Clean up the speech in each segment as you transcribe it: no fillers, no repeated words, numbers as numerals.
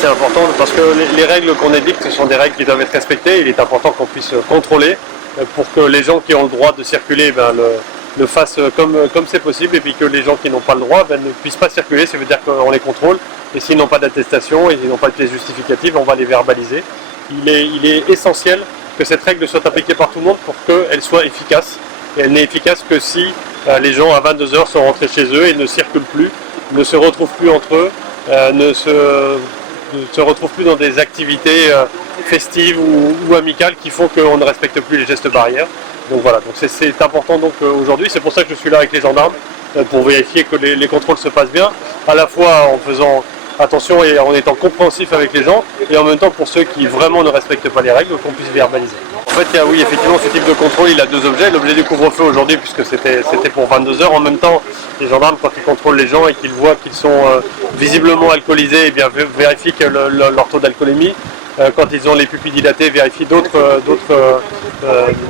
c'est important parce que les règles qu'on édicte, ce sont des règles qui doivent être respectées. Il est important qu'on puisse contrôler pour que les gens qui ont le droit de circuler le fassent comme c'est possible, et puis que les gens qui n'ont pas le droit ne puissent pas circuler. Ça veut dire qu'on les contrôle, et s'ils n'ont pas d'attestation et s'ils n'ont pas de pièce justificative, on va les verbaliser. Il est essentiel que cette règle soit appliquée par tout le monde pour qu'elle soit efficace. Et elle n'est efficace que si les gens à 22h sont rentrés chez eux et ne circulent plus, ne se retrouvent plus entre eux, ne se retrouvent plus dans des activités festives ou amicales qui font qu'on ne respecte plus les gestes barrières. Donc voilà, donc c'est important aujourd'hui, c'est pour ça que je suis là avec les gendarmes, pour vérifier que les contrôles se passent bien, à la fois en faisant attention et en étant compréhensif avec les gens, et en même temps pour ceux qui vraiment ne respectent pas les règles, qu'on puisse verbaliser. En fait, oui, effectivement, ce type de contrôle, il a deux objets. L'objet du couvre-feu aujourd'hui, puisque c'était pour 22h. En même temps, les gendarmes, quand ils contrôlent les gens et qu'ils voient qu'ils sont visiblement alcoolisés, eh bien, vérifient que leur taux d'alcoolémie. Quand ils ont les pupilles dilatées, vérifient d'autres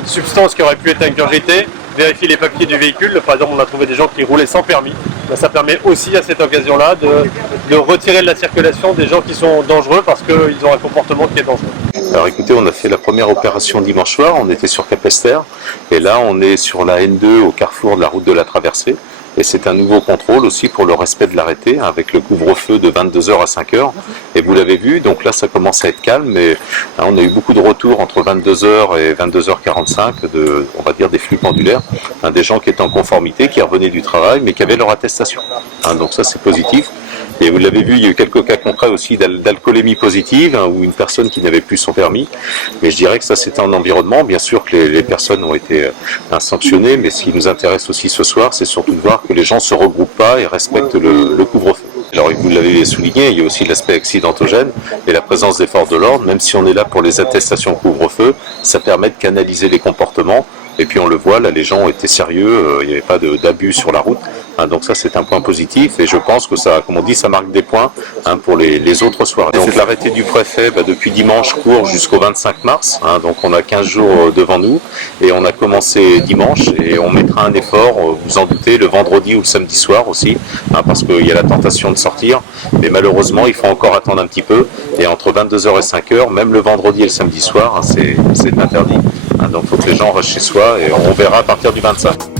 substances qui auraient pu être ingurgitées, vérifient les papiers du véhicule. Par exemple, on a trouvé des gens qui roulaient sans permis. Ça permet aussi à cette occasion-là de retirer de la circulation des gens qui sont dangereux parce qu'ils ont un comportement qui est dangereux. Alors écoutez, on a fait la première opération dimanche soir, on était sur Capesterre, et là on est sur la N2 au carrefour de la route de la Traversée. Et c'est un nouveau contrôle aussi pour le respect de l'arrêté, avec le couvre-feu de 22h à 5h. Et vous l'avez vu, donc là ça commence à être calme, mais on a eu beaucoup de retours entre 22h et 22h45, on va dire des flux pendulaires, des gens qui étaient en conformité, qui revenaient du travail, mais qui avaient leur attestation. Donc ça c'est positif. Et vous l'avez vu, il y a eu quelques cas concrets aussi d'alcoolémie positive, ou une personne qui n'avait plus son permis. Mais je dirais que ça c'était un environnement. Bien sûr que les personnes ont été sanctionnées, mais ce qui nous intéresse aussi ce soir, c'est surtout de voir que les gens ne se regroupent pas et respectent le couvre-feu. Alors vous l'avez souligné, il y a aussi l'aspect accidentogène et la présence des forces de l'ordre. Même si on est là pour les attestations couvre-feu, ça permet de canaliser les comportements. Et puis on le voit, là les gens ont été sérieux, il n'y avait pas d'abus sur la route. Donc ça c'est un point positif, et je pense que ça, comme on dit, ça marque des points pour les autres soirs. Donc l'arrêté du préfet depuis dimanche court jusqu'au 25 mars, donc on a 15 jours devant nous, et on a commencé dimanche, et on mettra un effort, vous en doutez, le vendredi ou le samedi soir aussi, parce qu'il y a la tentation de sortir, mais malheureusement il faut encore attendre un petit peu, et entre 22h et 5h, même le vendredi et le samedi soir, c'est interdit. Donc il faut que les gens restent chez soi, et on verra à partir du 25.